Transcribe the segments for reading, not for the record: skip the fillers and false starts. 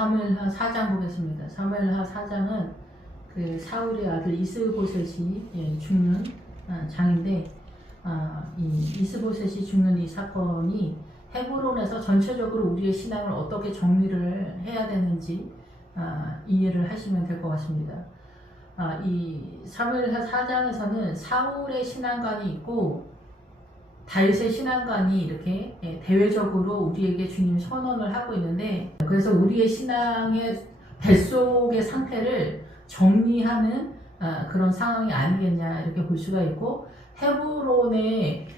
사무엘하 4장 보겠습니다. 사무엘하 4장은 그 사울의 아들 이스보셋이 죽는 장인데, 이 이스보셋이 죽는 이 사건이 헤브론에서 전체적으로 우리의 신앙을 어떻게 정리를 해야 되는지 이해를 하시면 될 것 같습니다. 이 사무엘하 4장에서는 사울의 신앙관이 있고 다윗의 신앙관이 이렇게 대외적으로 우리에게 주님 선언을 하고 있는데, 그래서 우리의 신앙의 뱃속의 상태를 정리하는 그런 상황이 아니겠냐 이렇게 볼 수가 있고, 헤브론에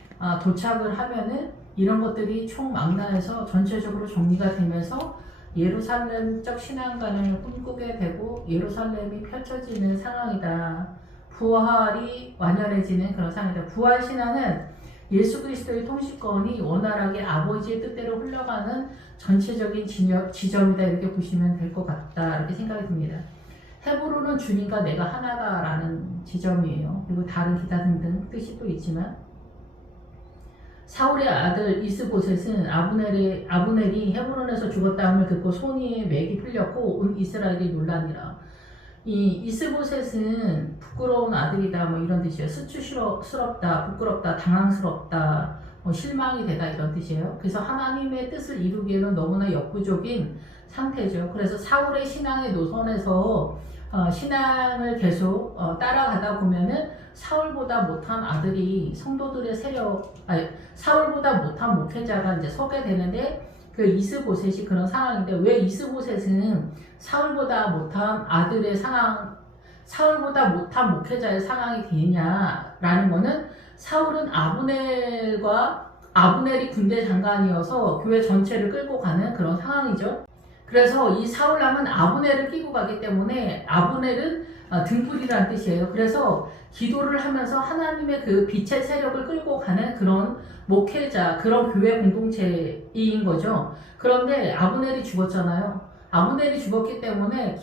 도착을 하면은 이런 것들이 총망라해서 전체적으로 정리가 되면서 예루살렘적 신앙관을 꿈꾸게 되고 예루살렘이 펼쳐지는 상황이다. 부활이 완연해지는 그런 상황이다. 부활 신앙은 예수 그리스도의 통치권이 원활하게 아버지의 뜻대로 흘러가는 전체적인 지점이다 이렇게 보시면 될 것 같다 이렇게 생각이 듭니다. 헤브론은 주님과 내가 하나다라는 지점이에요. 그리고 다른 기타 등등 뜻이 또 있지만, 사울의 아들 이스보셋은 아브넬이 헤브론에서 죽었다함을 듣고 손이 맥이 풀렸고 온 이스라엘이 놀라니라. 이 이스보셋은 부끄러운 아들이다 뭐 이런 뜻이에요. 수치스럽다, 부끄럽다, 당황스럽다, 실망이 되다 이런 뜻이에요. 그래서 하나님의 뜻을 이루기에는 너무나 역부족인 상태죠. 그래서 사울의 신앙의 노선에서 신앙을 계속 따라가다 보면은 사울보다 못한 아들이 성도들의 사울보다 못한 목회자가 이제 서게 되는데, 그 이스보셋이 그런 상황인데, 왜 이스보셋은 사울보다 못한 아들의 상황, 사울보다 못한 목회자의 상황이 되냐라는 거는, 사울은 아브넬이 군대 장관이어서 교회 전체를 끌고 가는 그런 상황이죠. 그래서 이 사울남은 아브넬을 끼고 가기 때문에 아브넬은 등불이라는 뜻이에요. 그래서 기도를 하면서 하나님의 그 빛의 세력을 끌고 가는 그런 목회자, 그런 교회 공동체인 거죠. 그런데 아브넬이 죽었잖아요. 아브넬이 죽었기 때문에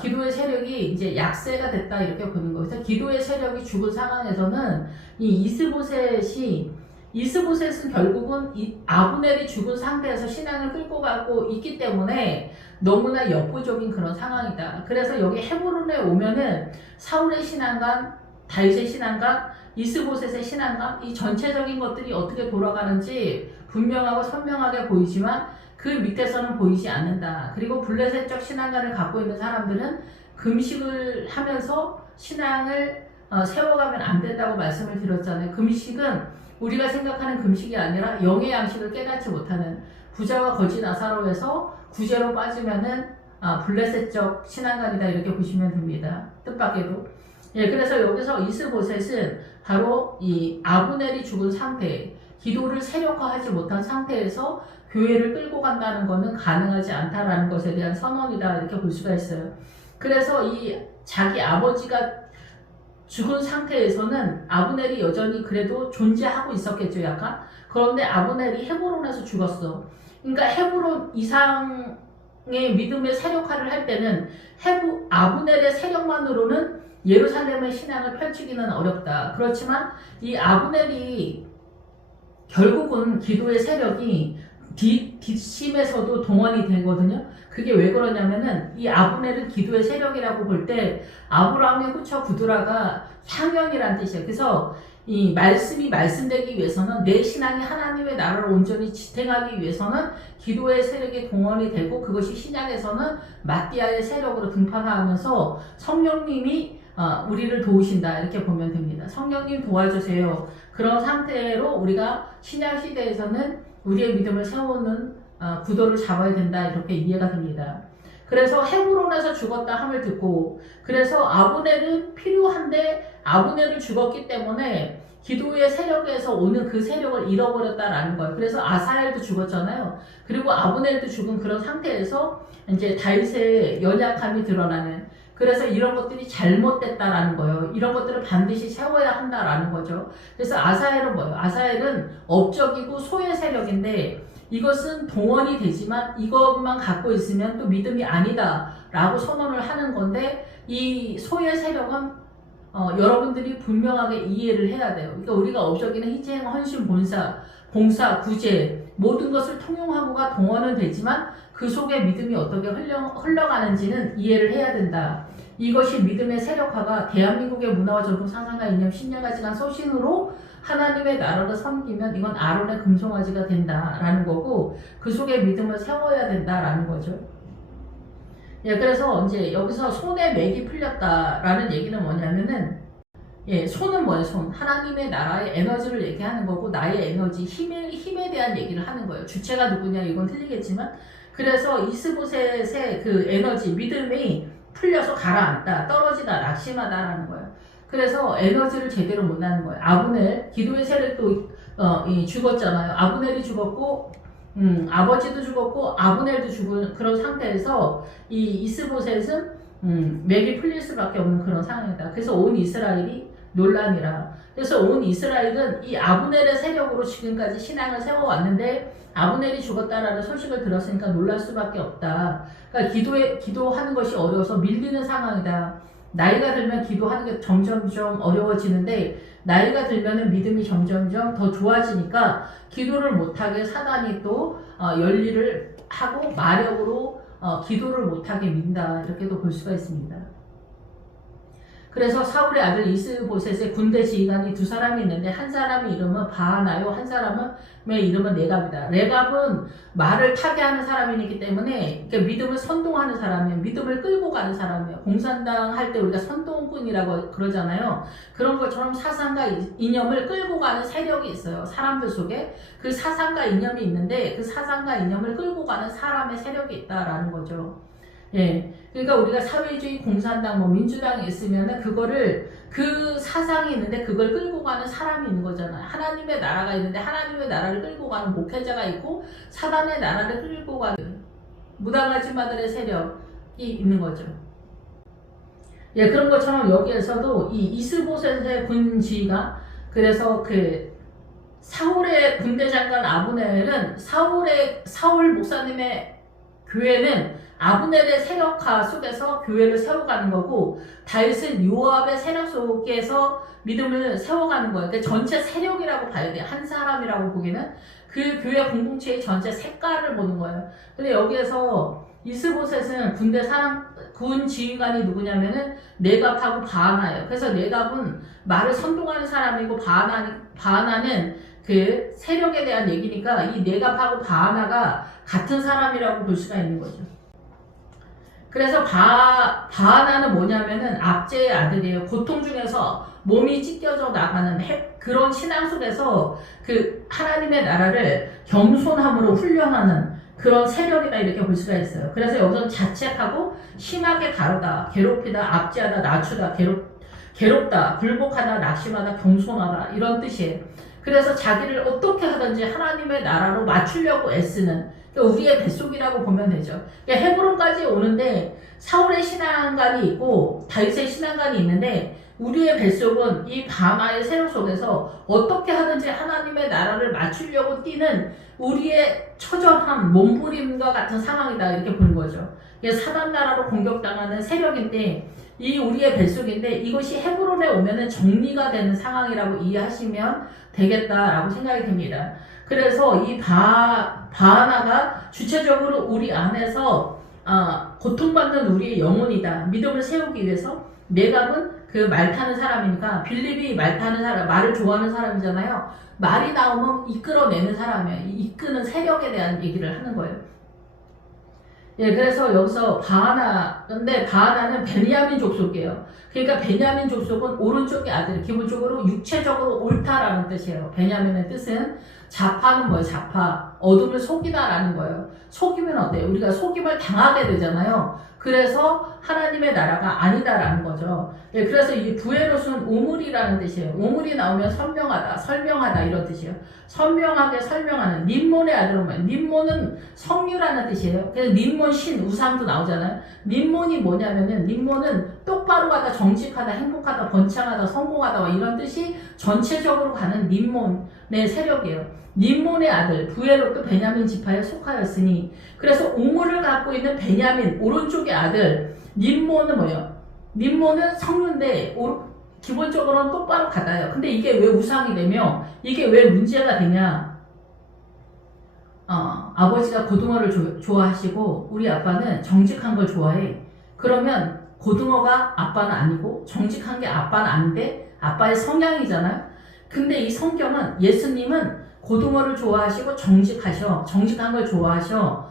기도의 세력이 이제 약세가 됐다 이렇게 보는 거예요. 그래서 기도의 세력이 죽은 상황에서는 이 이스보셋은 결국은 이 아브넬이 죽은 상태에서 신앙을 끌고 가고 있기 때문에 너무나 역부족인 그런 상황이다. 그래서 여기 헤브론에 오면은 사울의 신앙관, 다윗의 신앙관, 이스보셋의 신앙관, 이 전체적인 것들이 어떻게 돌아가는지 분명하고 선명하게 보이지만 그 밑에서는 보이지 않는다. 그리고 블레셋적 신앙관을 갖고 있는 사람들은 금식을 하면서 신앙을 세워가면 안 된다고 말씀을 드렸잖아요. 금식은 우리가 생각하는 금식이 아니라 영의 양식을 깨닫지 못하는, 부자와 거지 나사로에서 구제로 빠지면은 블레셋적 신앙관이다 이렇게 보시면 됩니다. 뜻밖에도. 그래서 여기서 이스보셋은 바로 이 아브넬이 죽은 상태, 기도를 세력화하지 못한 상태에서 교회를 끌고 간다는 것은 가능하지 않다라는 것에 대한 선언이다 이렇게 볼 수가 있어요. 그래서 이 자기 아버지가 죽은 상태에서는 아브넬이 여전히 그래도 존재하고 있었겠죠, 약간. 그런데 아브넬이 헤브론에서 죽었어. 그러니까 헤브론 이상의 믿음의 세력화를 할 때는 아브넬의 세력만으로는 예루살렘의 신앙을 펼치기는 어렵다. 그렇지만 이 아브넬이 결국은 기도의 세력이 뒷심에서도 동원이 되거든요. 그게 왜 그러냐면은 이 아브넬은 기도의 세력이라고 볼 때 아브라함의 후처 구두라가 향연이란 뜻이에요. 그래서 이 말씀이 말씀되기 위해서는, 내 신앙이 하나님의 나라를 온전히 지탱하기 위해서는 기도의 세력이 동원이 되고, 그것이 신약에서는 마띠아의 세력으로 등판하면서 성령님이 우리를 도우신다 이렇게 보면 됩니다. 성령님 도와주세요. 그런 상태로 우리가 신약 시대에서는 우리의 믿음을 세우는 구도를 잡아야 된다 이렇게 이해가 됩니다. 그래서 헤브론에서 죽었다 함을 듣고, 그래서 아브넬은 필요한데 아브넬을 죽었기 때문에 기도의 세력에서 오는 그 세력을 잃어버렸다라는 거예요. 그래서 아사엘도 죽었잖아요. 그리고 아브넬도 죽은 그런 상태에서 이제 다윗의 연약함이 드러나는, 그래서 이런 것들이 잘못됐다라는 거예요. 이런 것들을 반드시 세워야 한다라는 거죠. 그래서 아사엘은 뭐예요? 아사엘은 업적이고 소의 세력인데, 이것은 동원이 되지만 이것만 갖고 있으면 또 믿음이 아니다 라고 선언을 하는 건데, 이 소의 세력은 여러분들이 분명하게 이해를 해야 돼요. 그러니까 우리가 업적이는 희생, 헌신, 봉사, 구제 모든 것을 통용하고가 동원은 되지만, 그 속에 믿음이 어떻게 흘러가는지는 이해를 해야 된다. 이것이 믿음의 세력화가 대한민국의 문화와 전통 사상과 이념 신념가지간 소신으로 하나님의 나라를 섬기면 이건 아론의 금송아지가 된다라는 거고 그 속에 믿음을 세워야 된다라는 거죠. 예, 그래서 이제 여기서 손에 맥이 풀렸다라는 얘기는 뭐냐면은 예, 손은 뭐예요? 손. 하나님의 나라의 에너지를 얘기하는 거고 나의 에너지, 힘에 대한 얘기를 하는 거예요. 주체가 누구냐 이건 틀리겠지만 그래서 이스보셋의 그 에너지, 믿음이 풀려서 가라앉다, 떨어지다, 낙심하다라는 거예요. 그래서 에너지를 제대로 못 나는 거예요. 아브넬, 기도의 세력도 죽었잖아요. 아브넬이 죽었고 아버지도 죽었고 아브넬도 죽은 그런 상태에서 이 이스보셋은 맥이 풀릴 수밖에 없는 그런 상황이다. 그래서 온 이스라엘이 논란이라. 그래서 온 이스라엘은 이 아브넬의 세력으로 지금까지 신앙을 세워왔는데 아브넬이 죽었다라는 소식을 들었으니까 놀랄 수밖에 없다. 그러니까 기도하는 것이 어려워서 밀리는 상황이다. 나이가 들면 기도하는 게 점점점 어려워지는데 나이가 들면은 믿음이 점점점 더 좋아지니까 기도를 못하게 사단이 또 열일을 하고 마력으로 기도를 못하게 민다. 이렇게도 볼 수가 있습니다. 그래서 사울의 아들 이스보셋의 군대 지휘관이 두 사람이 있는데 한 사람의 이름은 바하나요, 한 사람의 이름은 레갑이다. 레갑은 말을 타게 하는 사람이기 때문에 믿음을 선동하는 사람이에요. 믿음을 끌고 가는 사람이에요. 공산당 할 때 우리가 선동꾼이라고 그러잖아요. 그런 것처럼 사상과 이념을 끌고 가는 세력이 있어요. 사람들 속에 그 사상과 이념이 있는데 그 사상과 이념을 끌고 가는 사람의 세력이 있다라는 거죠. 예. 그러니까 우리가 사회주의 공산당 뭐 민주당이 있으면은 그거를 그 사상이 있는데 그걸 끌고 가는 사람이 있는 거잖아요. 하나님의 나라가 있는데 하나님의 나라를 끌고 가는 목회자가 있고 사단의 나라를 끌고 가는 무당아줌마들의 세력이 있는 거죠. 예, 그런 것처럼 여기에서도 이 이스보셋의 군 지휘가 그래서 그 사울의 군대 장관 아브넬은 사울 목사님의 교회는 아브넬의 세력화 속에서 교회를 세워가는 거고 다윗은 요압의 세력 속에서 믿음을 세워가는 거예요. 그러니까 전체 세력이라고 봐야 돼요. 한 사람이라고 보기는 그 교회 공동체의 전체 색깔을 보는 거예요. 근데 여기에서 이스보셋은 군 지휘관이 누구냐면은 네갑하고 바하나예요. 그래서 네갑은 말을 선동하는 사람이고 바하나는 그 세력에 대한 얘기니까 이 네갑하고 바하나가 같은 사람이라고 볼 수가 있는 거죠. 그래서 바하나는 뭐냐면은 압제의 아들이에요. 고통 중에서 몸이 찢겨져 나가는 그런 신앙 속에서 그 하나님의 나라를 겸손함으로 훈련하는 그런 세력이다 이렇게 볼 수가 있어요. 그래서 여기서 자책하고 심하게 다루다, 괴롭히다, 압제하다, 낮추다, 괴롭다, 굴복하다, 낙심하다, 겸손하다 이런 뜻이에요. 그래서 자기를 어떻게 하든지 하나님의 나라로 맞추려고 애쓰는 우리의 뱃속이라고 보면 되죠. 헤브론까지 오는데 사울의 신앙관이 있고 다윗의 신앙관이 있는데 우리의 뱃속은 이 바하나의 세력 속에서 어떻게 하든지 하나님의 나라를 맞추려고 뛰는 우리의 처절한 몸부림과 같은 상황이다 이렇게 보는 거죠. 이게 사단 나라로 공격당하는 세력인데 이 우리의 뱃속인데 이것이 헤브론에 오면은 정리가 되는 상황이라고 이해하시면 되겠다라고 생각이 듭니다. 그래서 이 바하나가 주체적으로 우리 안에서 고통받는 우리의 영혼이다. 믿음을 세우기 위해서 네갑은 그 말 타는 사람이니까 빌립이 말 타는 사람, 말을 좋아하는 사람이잖아요. 말이 나오면 이끌어내는 사람이에요. 이끄는 세력에 대한 얘기를 하는 거예요. 예, 그래서 여기서 근데 바하나는 베냐민 족속이에요. 그러니까 베냐민 족속은 오른쪽의 아들, 기본적으로 육체적으로 옳다라는 뜻이에요. 베냐민의 뜻은 자파는 뭐예요? 자파. 어둠을 속이다라는 거예요. 속이면 어때요? 우리가 속임을 당하게 되잖아요. 그래서 하나님의 나라가 아니다라는 거죠. 예, 그래서 이 부에롯은 우물이라는 뜻이에요. 우물이 나오면 선명하다, 설명하다 이런 뜻이에요. 선명하게 설명하는 림몬의 아들은 뭐예요? 림몬은 성류라는 뜻이에요. 그래서 림몬 신 우상도 나오잖아요. 림몬이 뭐냐면은 림몬은 똑바로 가다, 정직하다, 행복하다, 번창하다, 성공하다 이런 뜻이 전체적으로 가는 림몬의 세력이에요. 림몬의 아들 부에롯도 베냐민 지파에 속하였으니 그래서 우물을 갖고 있는 베냐민 오른쪽의 아들 림몬은 뭐예요? 림몬은 성류인데 기본적으로는 똑바로 가다요. 근데 이게 왜 우상이 되며 이게 왜 문제가 되냐? 아버지가 고등어를 좋아하시고 우리 아빠는 정직한 걸 좋아해. 그러면 고등어가 아빠는 아니고 정직한 게 아빠는 아닌데 아빠의 성향이잖아요. 근데 이 성경은 예수님은 고등어를 좋아하시고 정직한 걸 좋아하셔,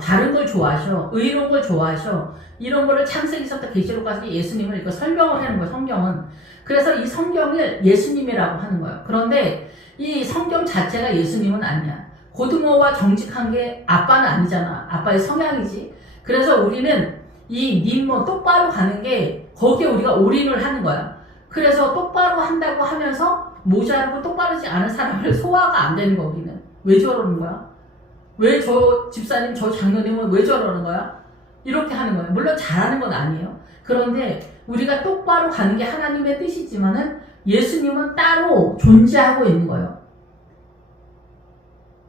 바른 걸 좋아하셔, 의로운 걸 좋아하셔. 이런 거를 창세기서부터 계시록까지 예수님을 이거 설명을 하는 거예요. 성경은. 그래서 이 성경을 예수님이라고 하는 거예요. 그런데 이 성경 자체가 예수님은 아니야. 고등어와 정직한 게 아빠는 아니잖아. 아빠의 성향이지. 그래서 우리는 이 님모 똑바로 가는 게 거기에 우리가 올인을 하는 거야. 그래서 똑바로 한다고 하면서 모자르고 똑바르지 않은 사람을 소화가 안 되는 거 우리는. 왜 저러는 거야? 왜 저 집사님, 저 장로님은 왜 저러는 거야? 이렇게 하는 거예요. 물론 잘하는 건 아니에요. 그런데 우리가 똑바로 가는 게 하나님의 뜻이지만은 예수님은 따로 존재하고 있는 거예요.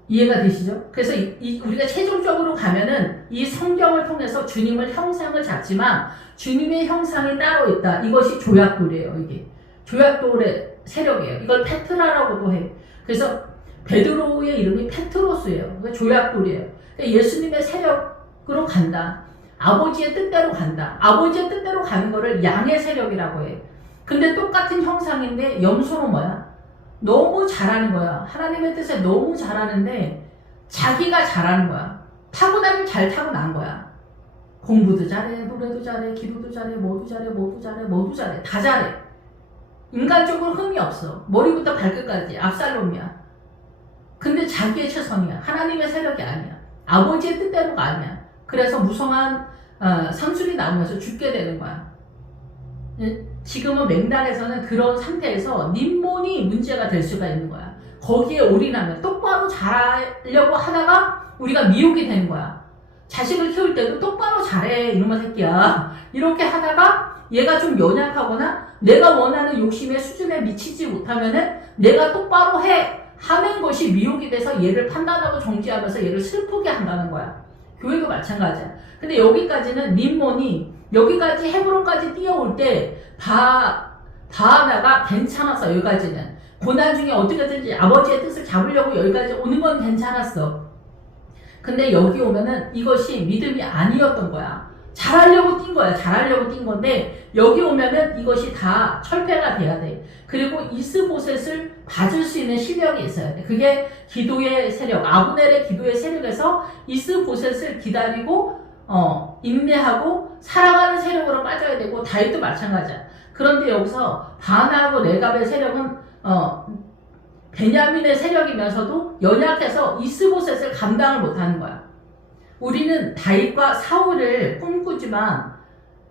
이해가 되시죠? 그래서 우리가 최종적으로 가면은 이 성경을 통해서 주님을 형상을 잡지만 주님의 형상이 따로 있다. 이것이 조약돌이에요. 이게 조약돌의 세력이에요. 이걸 페트라라고도 해. 그래서 베드로의 이름이 페트로스예요. 조약돌이에요. 그러니까 예수님의 세력으로 간다. 아버지의 뜻대로 간다. 아버지의 뜻대로 가는 거를 양의 세력이라고 해. 근데 똑같은 형상인데 염소는 뭐야? 너무 잘하는 거야. 하나님의 뜻에 너무 잘하는데 자기가 잘하는 거야. 타고나긴 잘 타고난 거야. 공부도 잘해, 노래도 잘해, 기도도 잘해, 뭐도 잘해, 뭐도 잘해, 뭐도 잘해. 다 잘해. 인간적으로 흠이 없어. 머리부터 발끝까지 압살롬이야. 근데 자기의 최선이야. 하나님의 세력이 아니야. 아버지의 뜻대로가 아니야. 그래서 무성한 상술이 나오면서 죽게 되는 거야. 지금은 맹단에서는 그런 상태에서 님몬이 문제가 될 수가 있는 거야. 거기에 올인하면 똑바로 잘하려고 하다가 우리가 미혹이 되는 거야. 자식을 키울 때도 똑바로 잘해 이놈의 새끼야. 이렇게 하다가 얘가 좀 연약하거나 내가 원하는 욕심의 수준에 미치지 못하면은 내가 똑바로 해 하는 것이 미혹이 돼서 얘를 판단하고 정지하면서 얘를 슬프게 한다는 거야. 교회도 마찬가지야. 근데 여기까지는 님몬이 여기까지 헤브론까지 뛰어올 때 바하나가 괜찮았어. 여기까지는 고난 중에 어떻게든지 아버지의 뜻을 잡으려고 여기까지 오는 건 괜찮았어. 근데 여기 오면은 이것이 믿음이 아니었던 거야. 잘하려고 뛴 거야. 잘하려고 뛴 건데 여기 오면은 이것이 다 철폐가 돼야 돼. 그리고 이스보셋을 받을 수 있는 실력이 있어야 돼. 그게 기도의 세력, 아브넬의 기도의 세력에서 이스보셋을 기다리고 인내하고 살아가는 세력으로 빠져야 되고 다윗도 마찬가지야. 그런데 여기서 바나하고 레갑의 세력은 베냐민의 세력이면서도 연약해서 이스보셋을 감당을 못하는 거야. 우리는 다윗과 사울을 꿈꾸지만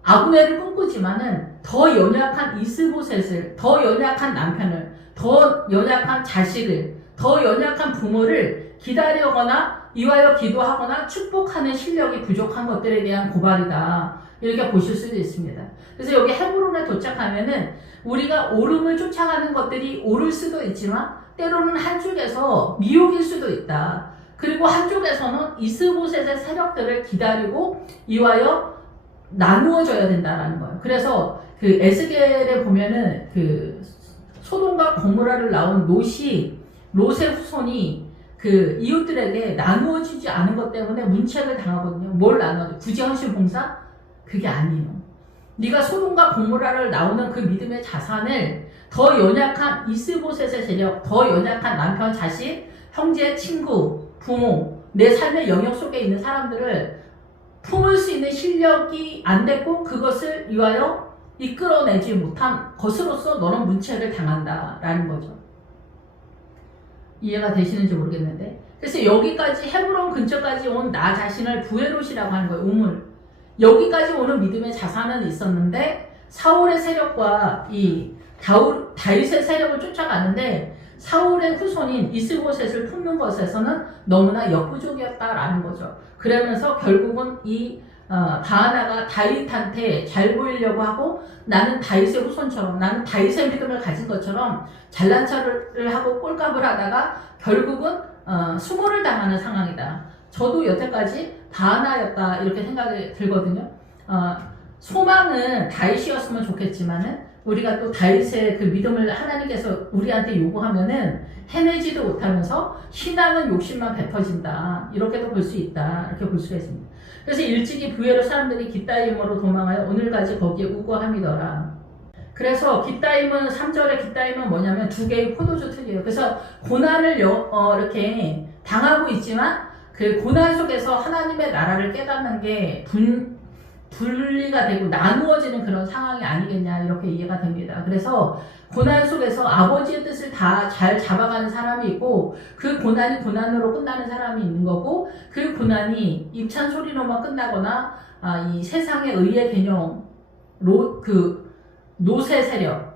아브넬을 꿈꾸지만은 더 연약한 이스보셋을, 더 연약한 남편을, 더 연약한 자식을, 더 연약한 부모를 기다리거나 이와여 기도하거나 축복하는 실력이 부족한 것들에 대한 고발이다. 이렇게 보실 수도 있습니다. 그래서 여기 헤브론에 도착하면은 우리가 오름을 쫓아가는 것들이 오를 수도 있지만 때로는 한쪽에서 미혹일 수도 있다. 그리고 한쪽에서는 이스보셋의 세력들을 기다리고 이와여 나누어져야 된다라는 거예요. 그래서 그 에스겔에 보면은 그 소돔과 고모라를 낳은 롯의 후손이 그 이웃들에게 나누어지지 않은 것 때문에 문책을 당하거든요. 뭘 나눠도 굳이 헌신 봉사? 그게 아니에요. 네가 소돔과 고모라를 나오는 그 믿음의 자산을 더 연약한 이스보셋의 세력, 더 연약한 남편, 자식, 형제, 친구, 부모, 내 삶의 영역 속에 있는 사람들을 품을 수 있는 실력이 안 됐고 그것을 위하여 이끌어내지 못한 것으로서 너는 문책을 당한다라는 거죠. 이해가 되시는지 모르겠는데, 그래서 여기까지 헤브론 근처까지 온 나 자신을 부에롯이라고 하는 거예요. 우물. 여기까지 오는 믿음의 자산은 있었는데 사울의 세력과 이 다윗의 세력을 쫓아가는데 사울의 후손인 이스보셋을 품는 것에서는 너무나 역부족이었다라는 거죠. 그러면서 결국은 이 바하나가 다윗한테 잘 보이려고 하고 나는 다윗의 후손처럼, 나는 다윗의 믿음을 가진 것처럼 잘난 척을 하고 꼴값을 하다가 결국은 수모를 당하는 상황이다. 저도 여태까지 바하나였다 이렇게 생각이 들거든요. 소망은 다윗이었으면 좋겠지만은 우리가 또 다윗의 그 믿음을 하나님께서 우리한테 요구하면은 해내지도 못하면서 신앙은 욕심만 뱉어진다. 이렇게도 볼 수 있다. 이렇게 볼 수가 있습니다. 그래서 일찍이 부여로 사람들이 깃다임으로 도망하여 오늘까지 거기에 우거함이더라. 그래서 깃다임은 3절의 깃다임은 뭐냐면 두 개의 포도주 틀이에요. 그래서 고난을 이렇게 당하고 있지만 그 고난 속에서 하나님의 나라를 깨닫는 게 분리가 되고 나누어지는 그런 상황이 아니겠냐 이렇게 이해가 됩니다. 그래서 고난 속에서 아버지의 뜻을 다 잘 잡아가는 사람이 있고 그 고난이 고난으로 끝나는 사람이 있는 거고 그 고난이 입찬 소리로만 끝나거나 이 세상의 의의 개념 노세 세력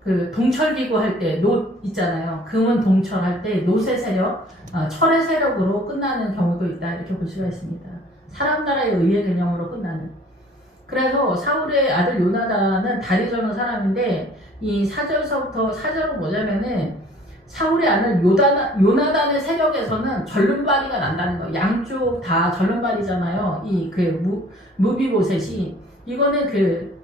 그 동철기구 할 때 노 있잖아요. 금은 동철할 때 노세 세력 철의 세력으로 끝나는 경우도 있다 이렇게 볼 수가 있습니다. 사람 나라의 의의 개념으로 끝나는. 그래서 사울의 아들 요나단은 다리 저는 사람인데 이 4절서부터 4절은 뭐냐면은 사울의 아들 요나단의 세력에서는 전륜발이가 난다는 거예요. 양쪽 다 전륜발이잖아요. 이 그 무비보셋이 이거는 그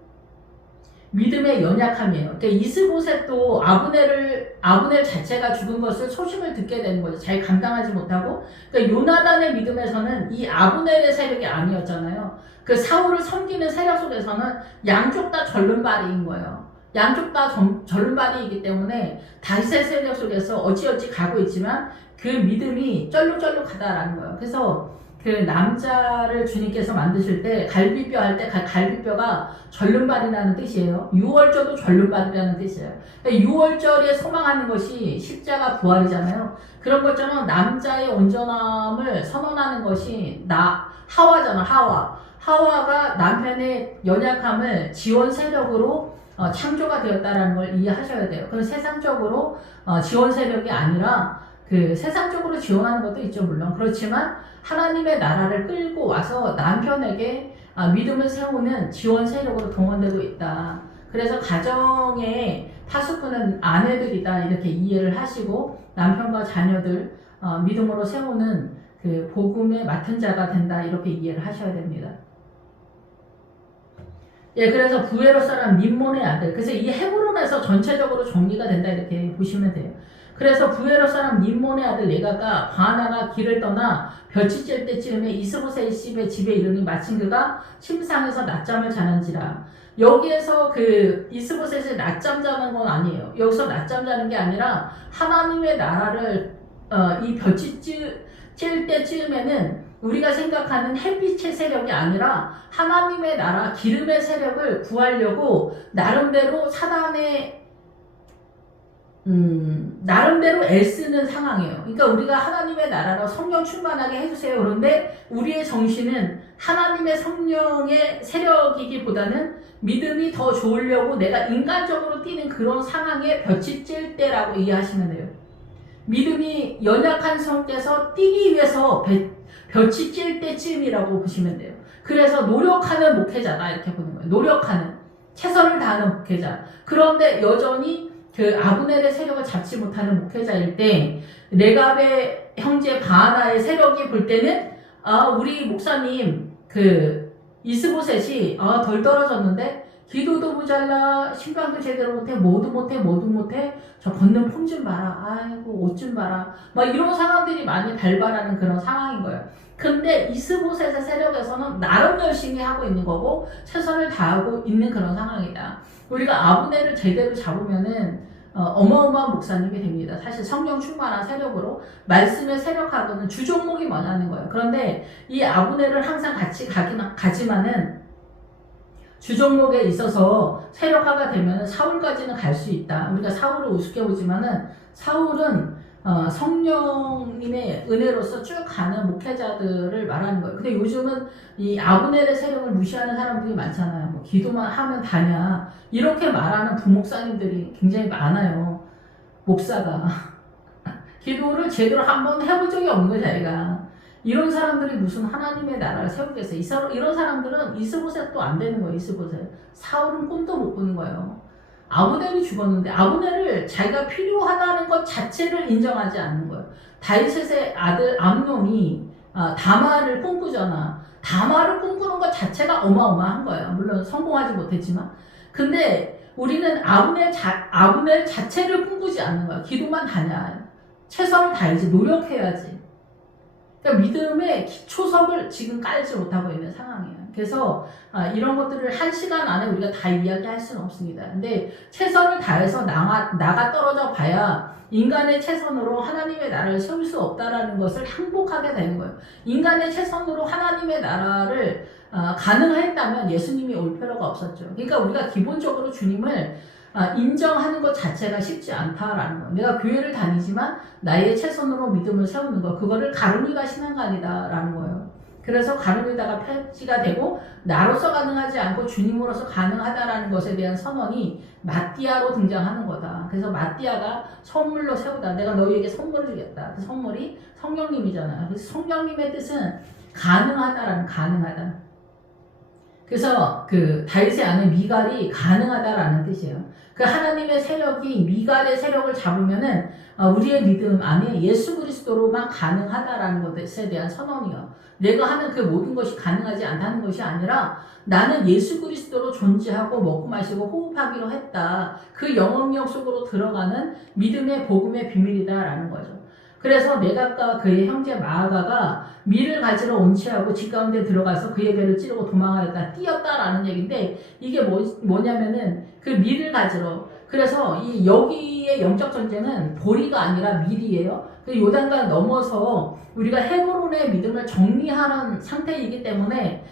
믿음의 연약함이에요. 그러니까 이스보셋도 아브넬 자체가 죽은 것을 소식을 듣게 되는 거죠. 잘 감당하지 못하고. 그러니까 요나단의 믿음에서는 이 아브넬의 세력이 아니었잖아요. 그 사울을 섬기는 세력 속에서는 양쪽 다 전륜발이인 거예요. 양쪽 다 전륜발이기 때문에 다윗의 세력 속에서 어찌어찌 가고 있지만 그 믿음이 쩔룩쩔룩하다라는 거예요. 그래서 그 남자를 주님께서 만드실 때 갈비뼈 할 때 갈비뼈가 전륜발이라는 뜻이에요. 유월절도 전륜발이라는 뜻이에요. 그러니까 유월절에 소망하는 것이 십자가 부활이잖아요. 그런 것처럼 남자의 온전함을 선언하는 것이 하와잖아. 하와가 남편의 연약함을 지원 세력으로 창조가 되었다라는 걸 이해하셔야 돼요. 그건 세상적으로 지원 세력이 아니라 그 세상적으로 지원하는 것도 있죠. 물론 그렇지만 하나님의 나라를 끌고 와서 남편에게 믿음을 세우는 지원 세력으로 동원되고 있다. 그래서 가정의 파수꾼은 아내들이다 이렇게 이해를 하시고 남편과 자녀들 믿음으로 세우는 그 복음의 맡은 자가 된다 이렇게 이해를 하셔야 됩니다. 예, 그래서 부에로 사람 림몬의 아들. 그래서 이 헤브론에서 전체적으로 정리가 된다 이렇게 보시면 돼요. 그래서 부에로 사람 림몬의 아들 레가가 바나가 길을 떠나 볕이 찔 때쯤에 이스보셋 집에 이르니 마침 그가 침상에서 낮잠을 자는지라. 여기에서 그 이스보셋이 낮잠 자는 건 아니에요. 여기서 낮잠 자는 게 아니라 하나님의 나라를 이 볕이 찔 때쯤에는 우리가 생각하는 햇빛의 세력이 아니라 하나님의 나라 기름의 세력을 구하려고 나름대로 나름대로 애쓰는 상황이에요. 그러니까 우리가 하나님의 나라로 성령 충만하게 해주세요. 그런데 우리의 정신은 하나님의 성령의 세력이기보다는 믿음이 더 좋으려고 내가 인간적으로 뛰는 그런 상황에 볕이 찔 때라고 이해하시면 돼요. 믿음이 연약한 성께서 뛰기 위해서 볕이 찔 때쯤이라고 보시면 돼요. 그래서 노력하는 목회자다 이렇게 보는 거예요. 노력하는 최선을 다하는 목회자. 그런데 여전히 그 아브넬의 세력을 잡지 못하는 목회자일 때 레갑의 형제 바하나의 세력이 볼 때는 우리 목사님 그 이스보셋이 덜 떨어졌는데 기도도 모자라 신방도 제대로 못해 모두 못해 저 걷는 폼 좀 봐라 아이고 옷 좀 봐라 막 이런 상황들이 많이 발발하는 그런 상황인 거예요. 근데 이스보셋의 세력에서는 나름 열심히 하고 있는 거고 최선을 다하고 있는 그런 상황이다. 우리가 아브넬을 제대로 잡으면은 어마어마한 목사님이 됩니다. 사실 성령 충만한 세력으로 말씀의 세력하고는 주종목이 뭐냐는 거예요. 그런데 이 아브넬을 항상 같이 가지만은 주종목에 있어서 세력화가 되면 사울까지는 갈 수 있다. 우리가 사울을 우습게 보지만은 사울은 성령님의 은혜로서 쭉 가는 목회자들을 말하는 거예요. 근데 요즘은 이 아브넬의 세력을 무시하는 사람들이 많잖아요. 뭐 기도만 하면 다냐 이렇게 말하는 부목사님들이 굉장히 많아요. 목사가 기도를 제대로 한번 해본 적이 없는 거예요. 자기가. 이런 사람들이 무슨 하나님의 나라를 세우겠어요. 이런 사람들은 이스보셋도 안 되는 거예요. 이스보셋. 사울은 꿈도 못 꾸는 거예요. 아브넬이 죽었는데 아브넬을 자기가 필요하다는 것 자체를 인정하지 않는 거예요. 다윗의 아들 암논이 다말을 꿈꾸잖아. 다말을 꿈꾸는 것 자체가 어마어마한 거예요. 물론 성공하지 못했지만. 근데 우리는 아브넬 자체를 꿈꾸지 않는 거야. 기도만 하냐. 최선을 다해야지. 노력해야지. 그러니까 믿음의 기초석을 지금 깔지 못하고 있는 상황이에요. 그래서 이런 것들을 한 시간 안에 우리가 다 이야기할 수는 없습니다. 근데 최선을 다해서 나가 떨어져 봐야 인간의 최선으로 하나님의 나라를 세울 수 없다라는 것을 항복하게 되는 거예요. 인간의 최선으로 하나님의 나라를 가능했다면 예수님이 올 필요가 없었죠. 그러니까 우리가 기본적으로 주님을 인정하는 것 자체가 쉽지 않다라는 거예요. 내가 교회를 다니지만 나의 최선으로 믿음을 세우는 거, 그거를 가룟유다 신앙관이다라는 거예요. 그래서 가룟유다가 폐지가 되고 나로서 가능하지 않고 주님으로서 가능하다라는 것에 대한 선언이 마띠아로 등장하는 거다. 그래서 마띠아가 선물로 세우다. 내가 너희에게 선물을 주겠다. 그 선물이 성령님이잖아요. 그래서 성령님의 뜻은 가능하다. 그래서 그 다윗의 아내 미갈이 가능하다라는 뜻이에요. 그 하나님의 세력이 미갈의 세력을 잡으면은 우리의 믿음 안에 예수 그리스도로만 가능하다라는 것에 대한 선언이요. 내가 하는 그 모든 것이 가능하지 않다는 것이 아니라 나는 예수 그리스도로 존재하고 먹고 마시고 호흡하기로 했다. 그 영업력 속으로 들어가는 믿음의 복음의 비밀이다라는 거죠. 그래서 메갓과 그의 형제 마아가가 밀을 가지러 온치하고 집 가운데 들어가서 그의 배를 찌르고 도망하였다. 뛰었다라는 얘기인데 이게 뭐냐면은 그 밀을 가지러 그래서 이 여기의 영적 전쟁은 보리가 아니라 밀이에요. 그 요단강 넘어서 우리가 헤브론의 믿음을 정리하는 상태이기 때문에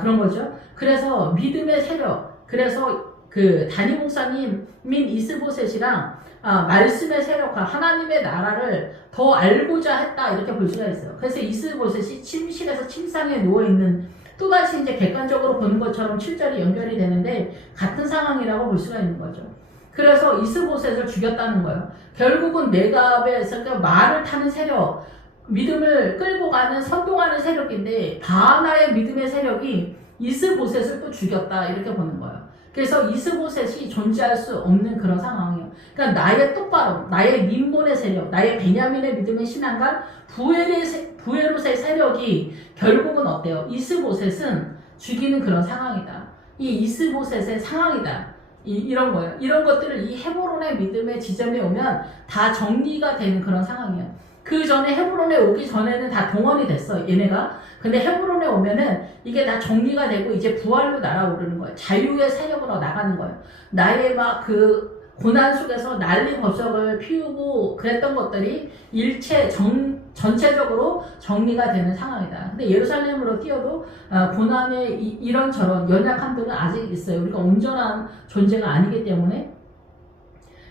그런 거죠. 그래서 믿음의 세력 그래서 그 담임 목사님인 이스보셋이랑 말씀의 세력화 하나님의 나라를 더 알고자 했다 이렇게 볼 수가 있어요. 그래서 이스보셋이 침실에서 침상에 누워있는 또다시 이제 객관적으로 보는 것처럼 7절이 연결이 되는데 같은 상황이라고 볼 수가 있는 거죠. 그래서 이스보셋을 죽였다는 거예요. 결국은 메갑에서 말을 타는 세력 믿음을 끌고 가는 선동하는 세력인데 바하나의 믿음의 세력이 이스보셋을 또 죽였다 이렇게 보는 거예요. 그래서 이스보셋이 존재할 수 없는 그런 상황이에요. 그러니까 나의 똑바로, 나의 림몬의 세력, 나의 베냐민의 믿음의 신앙과 부에롯의 세력이 결국은 어때요? 이스보셋은 죽이는 그런 상황이다. 이 이스보셋의 상황이다. 이런 거예요. 이런 것들을 이 헤브론의 믿음의 지점에 오면 다 정리가 되는 그런 상황이에요. 그 전에 헤브론에 오기 전에는 다 동원이 됐어, 얘네가. 근데 헤브론에 오면은 이게 다 정리가 되고 이제 부활로 날아오르는 거예요. 자유의 세력으로 나가는 거예요. 나의 막 그 고난 속에서 난리 법석을 피우고 그랬던 것들이 전체적으로 정리가 되는 상황이다. 근데 예루살렘으로 뛰어도 고난의 이런저런 연약함들은 아직 있어요. 우리가 온전한 존재가 아니기 때문에.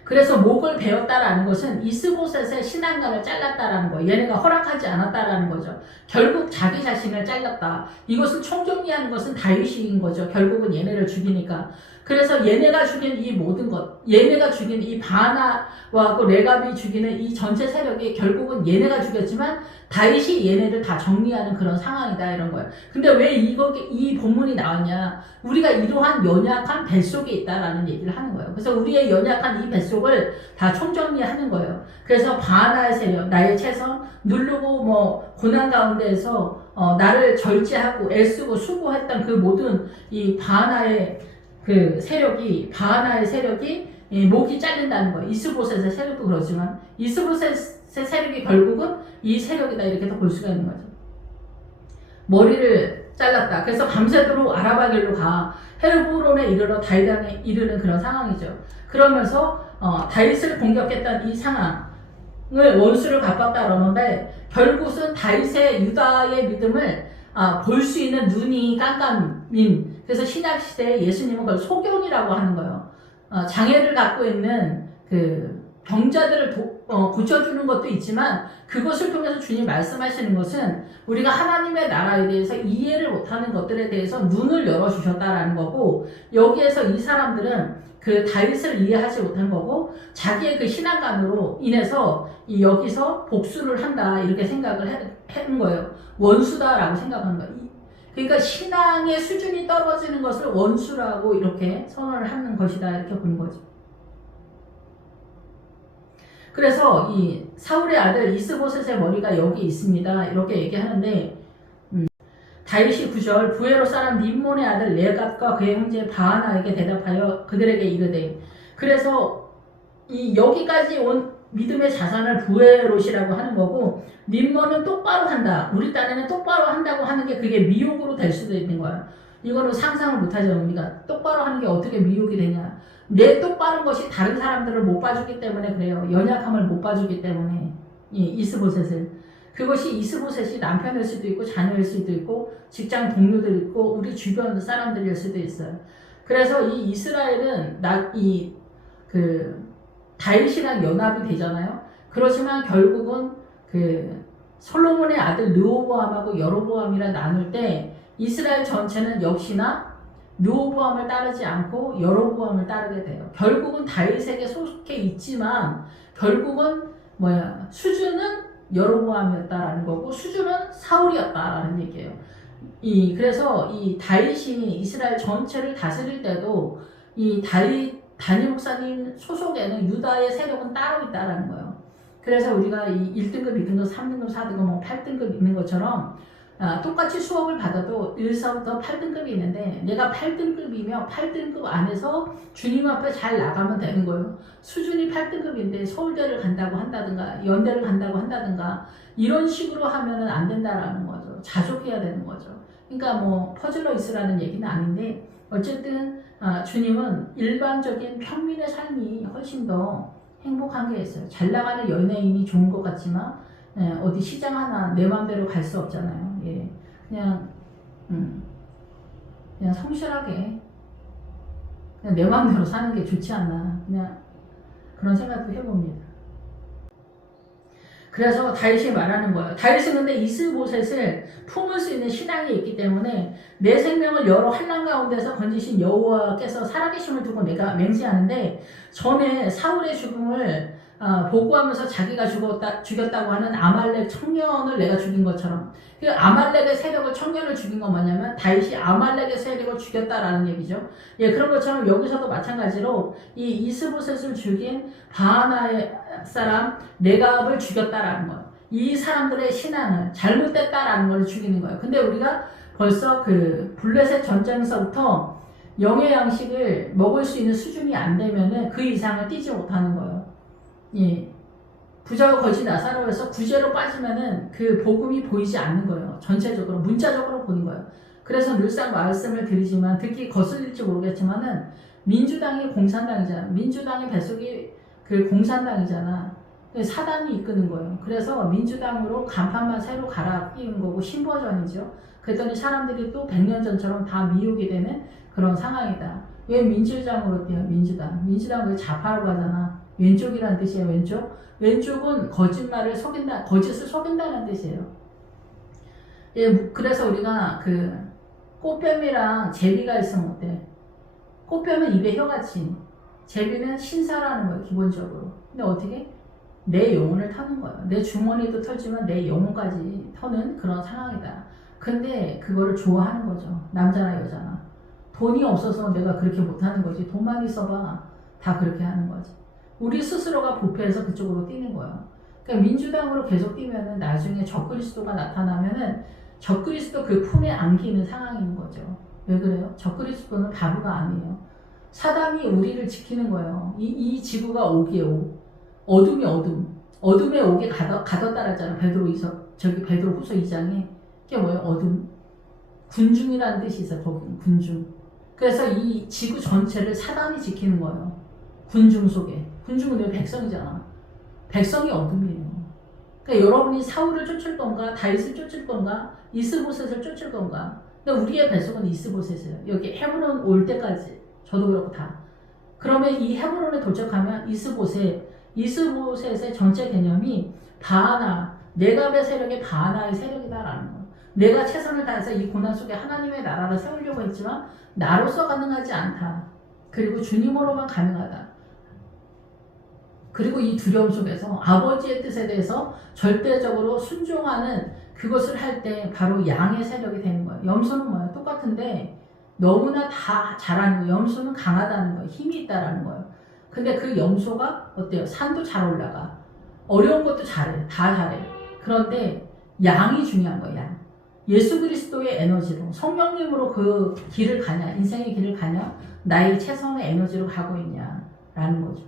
그래서 목을 베었다라는 것은 이스보셋의 신앙관을 잘랐다라는 거예요. 얘네가 허락하지 않았다라는 거죠. 결국 자기 자신을 잘랐다. 이것을 총정리하는 것은 다윗인 거죠. 결국은 얘네를 죽이니까. 그래서 얘네가 죽인 이 모든 것, 얘네가 죽인 이 바나와 그 레갑이 죽이는 이 전체 세력이 결국은 얘네가 죽였지만 다윗이 얘네를 다 정리하는 그런 상황이다 이런 거예요. 근데 왜 이 본문이 나왔냐? 우리가 이러한 연약한 뱃속에 있다라는 얘기를 하는 거예요. 그래서 우리의 연약한 이 뱃속을 다 총정리하는 거예요. 그래서 바나의 세력, 나의 최선, 누르고 뭐 고난 가운데에서 나를 절제하고 애쓰고 수고했던 그 모든 이 바나의 세력이 목이 잘린다는 거예요. 이스보셋의 세력도 그렇지만 이스보셋의 세력이 결국은 이 세력이다 이렇게 볼 수가 있는 거죠. 머리를 잘랐다. 그래서 밤새도록 아라바 길로 가 헤르브론에 이르러 다윗에 이르는 그런 상황이죠. 그러면서 다윗을 공격했던 이 상황을 원수를 갚았다 그러는데 결국은 다윗의 유다의 믿음을 볼 수 있는 눈이 깜깜인 그래서 신약시대에 예수님은 그걸 소견이라고 하는 거예요. 장애를 갖고 있는 그 병자들을 고쳐주는 것도 있지만 그것을 통해서 주님 말씀하시는 것은 우리가 하나님의 나라에 대해서 이해를 못하는 것들에 대해서 눈을 열어주셨다라는 거고 여기에서 이 사람들은 그 다윗을 이해하지 못한 거고 자기의 그 신앙관으로 인해서 여기서 복수를 한다 이렇게 생각을 하는 거예요. 원수다라고 생각하는 거예요. 그러니까 신앙의 수준이 떨어지는 것을 원수라고 이렇게 선언을 하는 것이다 이렇게 보는 거죠. 그래서 이 사울의 아들 이스보셋의 머리가 여기 있습니다 이렇게 얘기하는데 다윗이 9절 부에로 사람 림몬의 아들 레갑과 그의 형제 바하나에게 대답하여 그들에게 이르되. 그래서 이 여기까지 온 믿음의 자산을 부에롯이라고 하는 거고, 림몬은 똑바로 한다, 우리 딴에는 똑바로 한다고 하는 게 그게 미혹으로 될 수도 있는 거야. 이거는 상상을 못하죠. 우리가 똑바로 하는 게 어떻게 미혹이 되냐. 내 똑바른 것이 다른 사람들을 못 봐주기 때문에 그래요. 연약함을 못 봐주기 때문에. 이스보셋을. 그것이 이스보셋이 남편일 수도 있고 자녀일 수도 있고 직장 동료들 있고 우리 주변 사람들일 수도 있어요. 그래서 이 이스라엘은 다윗이랑 연합이 되잖아요. 그렇지만 결국은 솔로몬의 아들 르호보암하고 여로보암이라 나눌 때 이스라엘 전체는 역시나 르호보암을 따르지 않고 여로보암을 따르게 돼요. 결국은 다윗에게 속해 있지만 결국은 수준은 여로보암이었다라는 거고 수준은 사울이었다라는 얘기예요. 그래서 이 다윗이 이스라엘 전체를 다스릴 때도 이 다니엘 목사님 소속에는 유다의 세력은 따로 있다라는 거예요. 그래서 우리가 이 1등급, 2등급, 3등급, 4등급, 8등급 있는 것처럼 똑같이 수업을 받아도 1서부터 8등급이 있는데 내가 8등급이면 8등급 안에서 주님 앞에 잘 나가면 되는 거예요. 수준이 8등급인데 서울대를 간다고 한다든가 연대를 간다고 한다든가 이런 식으로 하면은 안 된다라는 거죠. 자족해야 되는 거죠. 그러니까 퍼즐러 있으라는 얘기는 아닌데 어쨌든 주님은 일반적인 평민의 삶이 훨씬 더 행복한 게 있어요. 잘 나가는 연예인이 좋은 것 같지만 어디 시장 하나 내 맘대로 갈 수 없잖아요. 예, 그냥 성실하게 그냥 내 맘대로 사는 게 좋지 않나, 그냥 그런 생각도 해봅니다. 그래서 다윗이 말하는 거예요. 다윗은 근데 이스보셋을 품을 수 있는 신앙이 있기 때문에 내 생명을 여러 환난 가운데서 건지신 여호와께서 살아계심을 두고 내가 맹세하는데, 전에 사울의 죽음을 보고하면서 자기가 죽였다고 하는 아말렉 청년을 내가 죽인 것처럼, 그 아말렉의 세력을 청년을 죽인 건 뭐냐면 다윗이 아말렉의 세력을 죽였다라는 얘기죠. 예, 그런 것처럼 여기서도 마찬가지로 이 이스보셋을 죽인 바하나의 사람 레갑을 죽였다라는 거예요. 이 사람들의 신앙을 잘못됐다라는 걸 죽이는 거예요. 근데 우리가 벌써 블레셋 전쟁에서부터 영의 양식을 먹을 수 있는 수준이 안 되면은 그 이상을 뛰지 못하는 거예요. 예. 부자와 거지 나사로에서 구제로 빠지면은 그 복음이 보이지 않는 거예요. 전체적으로, 문자적으로 보인 거예요. 그래서 늘상 말씀을 드리지만 듣기 거슬릴지 모르겠지만은 민주당이 공산당이잖아. 민주당의 뱃속이 공산당이잖아. 사단이 이끄는 거예요. 그래서 민주당으로 간판만 새로 갈아 끼우는 거고 신버전이죠. 그랬더니 사람들이 또 100년 전처럼 다 미혹이 되는 그런 상황이다. 왜 민주당으로 뛰어? 민주당 왜 좌파라고 하잖아. 왼쪽이라는 뜻이에요. 왼쪽은 거짓말을 속인다, 거짓을 속인다는 뜻이에요. 예, 그래서 우리가 꽃뱀이랑 제비가 있으면 어때? 꽃뱀은 입에 혀같이, 제비는 신사라는 거예요, 기본적으로. 근데 어떻게? 내 영혼을 타는 거예요. 내 주머니도 털지만 내 영혼까지 터는 그런 상황이다. 근데 그거를 좋아하는 거죠. 남자나 여자나. 돈이 없어서 내가 그렇게 못하는 거지. 돈만 있어봐 다 그렇게 하는 거지. 우리 스스로가 부패해서 그쪽으로 뛰는 거예요. 그러니까 민주당으로 계속 뛰면은 나중에 적그리스도가 나타나면은 적그리스도 그 품에 안기는 상황인 거죠. 왜 그래요? 적그리스도는 바보가 아니에요. 사단이 우리를 지키는 거예요. 이 지구가 오기에 어둠이 어둠의 옥에 가뒀다라잖아. 베드로후서 2장에. 그게 뭐예요? 어둠. 군중이라는 뜻이 있어요. 거기 군중. 그래서 이 지구 전체를 사단이 지키는 거예요. 군중 속에. 군중은 왜 백성이잖아. 백성이 어둠이에요. 그러니까 여러분이 사울을 쫓을 건가, 다윗을 쫓을 건가, 이스보셋을 쫓을 건가. 근데 우리의 뱃속은 이스보셋이에요. 여기 헤브론 올 때까지. 저도 그렇고 다. 그러면 이 헤브론에 도착하면 이스보셋의 전체 개념이 바하나, 네갑의 세력이 바하나의 세력이다라는 거예요. 내가 최선을 다해서 이 고난 속에 하나님의 나라를 세우려고 했지만 나로서 가능하지 않다. 그리고 주님으로만 가능하다. 그리고 이 두려움 속에서 아버지의 뜻에 대해서 절대적으로 순종하는 그것을 할 때 바로 양의 세력이 되는 거예요. 염소는 뭐예요? 똑같은데 너무나 다 잘하는 거예요. 염소는 강하다는 거예요. 힘이 있다라는 거예요. 근데 그 염소가 어때요? 산도 잘 올라가. 어려운 것도 잘해. 다 잘해. 그런데 양이 중요한 거예요. 예수 그리스도의 에너지로 성령님으로 그 길을 가냐, 인생의 길을 가냐, 나의 최선의 에너지로 가고 있냐라는 거죠.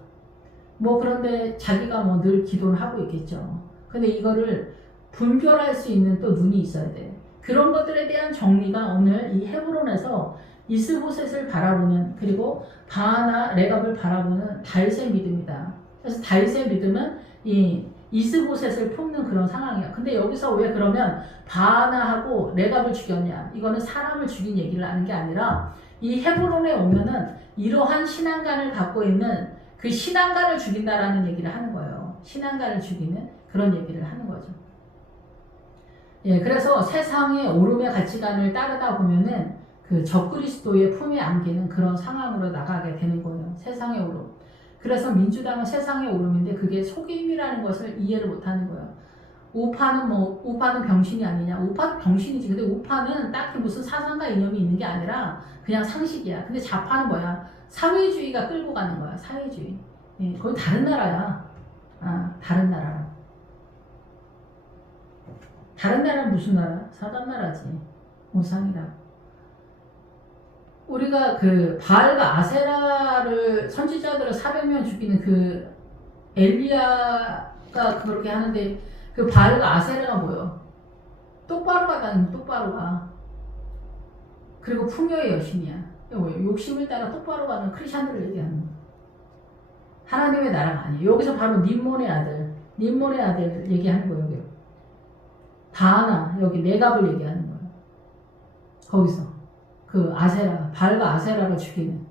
뭐 그런데 자기가 뭐 늘 기도를 하고 있겠죠. 근데 이거를 분별할 수 있는 또 눈이 있어야 돼. 그런 것들에 대한 정리가 오늘 이 헤브론에서 이스보셋을 바라보는, 그리고 바하나 레갑을 바라보는 다윗의 믿음이다. 그래서 다윗의 믿음은 이 이스보셋을 품는 그런 상황이야. 근데 여기서 왜 그러면 바하나하고 레갑을 죽였냐? 이거는 사람을 죽인 얘기를 하는 게 아니라 이 헤브론에 오면은 이러한 신앙관을 갖고 있는 그 신앙관을 죽인다라는 얘기를 하는 거예요. 신앙관을 죽이는 그런 얘기를 하는 거죠. 예, 그래서 세상의 오름의 가치관을 따르다 보면은 그 적그리스도의 품에 안기는 그런 상황으로 나가게 되는 거예요. 세상의 오름. 그래서 민주당은 세상의 오름인데 그게 속임이라는 것을 이해를 못하는 거예요. 우파는 병신이 아니냐? 우파도 병신이지. 근데 우파는 딱히 무슨 사상과 이념이 있는 게 아니라 그냥 상식이야. 근데 좌파는 뭐야? 사회주의가 끌고 가는 거야. 사회주의. 예, 거기 다른 나라야. 다른 나라. 다른 나라는 무슨 나라? 사단나라지. 우상이라. 우리가 그 바알과 아세라를 선지자들을 400명 죽이는 그 엘리야가 그렇게 하는데 그 바알과 아세라가 뭐예요? 똑바로 가다니 똑바로 가. 그리고 풍요의 여신이야. 욕심을 따라 똑바로 가는 크리스찬들을 얘기하는 거야. 하나님의 나라가 아니에요. 여기서 바로 님몬의 아들 얘기하는 거예요. 여기. 바하나 여기 레갑을 얘기하는 거예요. 거기서 그 아세라, 바알과 아세라를 죽이는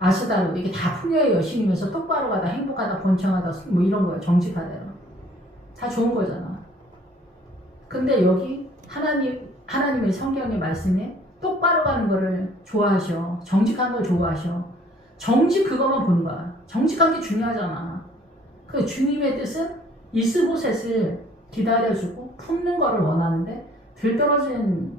아스다로, 이게 다 풍요의 여신이면서 똑바로 가다 행복하다 번창하다 뭐 이런 거예요. 정직하다 다 좋은 거잖아. 근데 여기 하나님의 성경의 말씀에 똑바로 가는 거를 좋아하셔. 정직한 걸 좋아하셔. 정직 그것만 보는 거야. 정직한 게 중요하잖아. 그 주님의 뜻은 이스보셋을 기다려주고 품는 거를 원하는데 들떨어진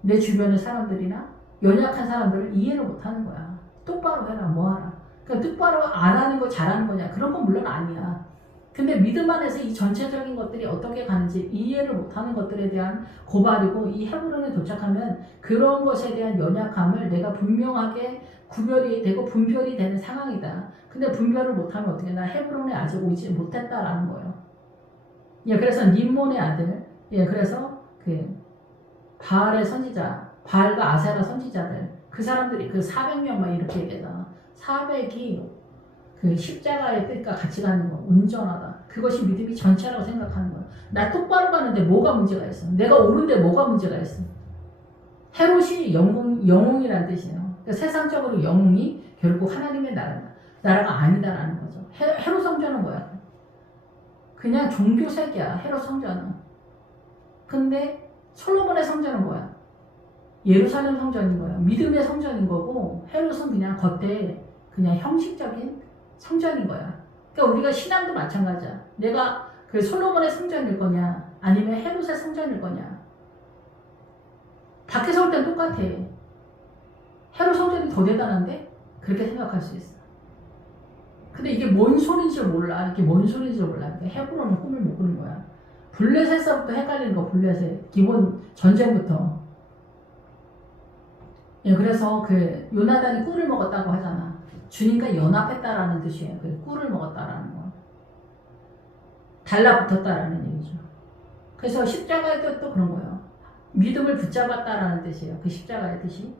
내 주변의 사람들이나 연약한 사람들을 이해를 못하는 거야. 똑바로 해라, 뭐하라. 그러니까 똑바로 안 하는 거 잘하는 거냐? 그런 건 물론 아니야. 근데 믿음 안에서 이 전체적인 것들이 어떻게 가는지 이해를 못하는 것들에 대한 고발이고, 이 헤브론에 도착하면 그런 것에 대한 연약함을 내가 분명하게 구별이 되고 분별이 되는 상황이다. 근데 분별을 못하면 어떻게, 나 헤브론에 아직 오지 못했다라는 거예요. 예, 그래서 님몬의 아들, 예, 그래서 그 바알의 선지자, 바알과 아세라 선지자들, 그 사람들이 그 400명만 이렇게 얘기하잖아. 400이 그 십자가의 뜻과 같이 가는 거, 온전하다. 그것이 믿음이 전체라고 생각하는 거야. 나 똑바로 가는데 뭐가 문제가 있어? 내가 옳은데 뭐가 문제가 있어? 헤롯이 영웅이라는 뜻이에요. 그러니까 세상적으로 영웅이 결국 하나님의 나라가 아니다라는 거죠. 헤롯 성전은 뭐야? 그냥 종교색이야, 헤롯 성전은. 근데 솔로몬의 성전은 뭐야? 예루살렘 성전인 거야. 믿음의 성전인 거고, 헤롯은 그냥 겉에 그냥 형식적인 성전인 거야. 그러니까 우리가 신앙도 마찬가지야. 내가 그 솔로몬의 성전일 거냐, 아니면 헤롯의 성전일 거냐. 밖에서 올 땐 똑같아. 헤롯 성전이 더 대단한데? 그렇게 생각할 수 있어. 근데 이게 뭔 소리인지 몰라. 이게 뭔 소리인지 몰라. 그러니까 헤브론은 꿈을 못 꾸는 거야. 블레셋서부터 헷갈리는 거, 블레셋. 기본 전쟁부터. 예, 그래서 그 요나단이 꿀을 먹었다고 하잖아. 주님과 연합했다라는 뜻이에요. 그 꿀을 먹었다라는 거. 달라붙었다라는 얘기죠. 그래서 십자가의 뜻도 그런 거예요. 믿음을 붙잡았다라는 뜻이에요. 그 십자가의 뜻이.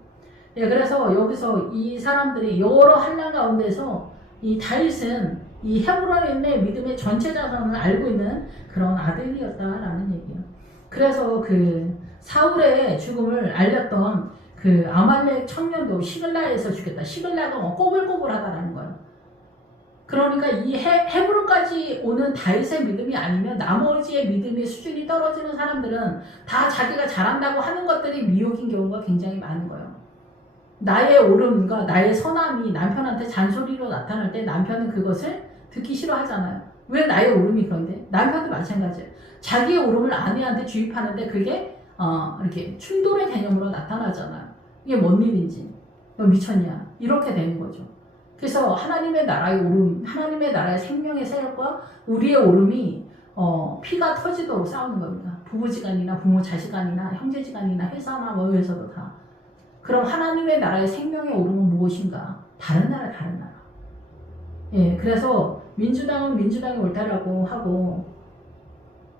예, 그래서 여기서 이 사람들이 여러 환난 가운데서 이 다윗은 이 헤브론에 있는 믿음의 전체 자산을 알고 있는 그런 아들이었다라는 얘기예요. 그래서 그 사울의 죽음을 알렸던 그 아말렉 청년도 시글라에서 죽였다. 시글라가 꼬불꼬불하다라는 거예요. 그러니까 이 헤브론까지 오는 다윗의 믿음이 아니면 나머지의 믿음의 수준이 떨어지는 사람들은 다 자기가 잘한다고 하는 것들이 미혹인 경우가 굉장히 많은 거예요. 나의 옳음과 나의 선함이 남편한테 잔소리로 나타날 때 남편은 그것을 듣기 싫어하잖아요. 왜 나의 옳음이 그런데? 남편도 마찬가지예요. 자기의 옳음을 아내한테 주입하는데 그게 이렇게 충돌의 개념으로 나타나잖아요. 이게 뭔 일인지. 너 미쳤냐? 이렇게 되는 거죠. 그래서 하나님의 나라의 옳음, 하나님의 나라의 생명의 세력과 우리의 옳음이 피가 터지도록 싸우는 겁니다. 부부지간이나 부모 자식간이나 형제지간이나 회사나 뭐 회사도 다. 그럼 하나님의 나라의 생명의 오름은 무엇인가? 다른 나라, 다른 나라. 예, 그래서 민주당은 민주당이 옳다라고 하고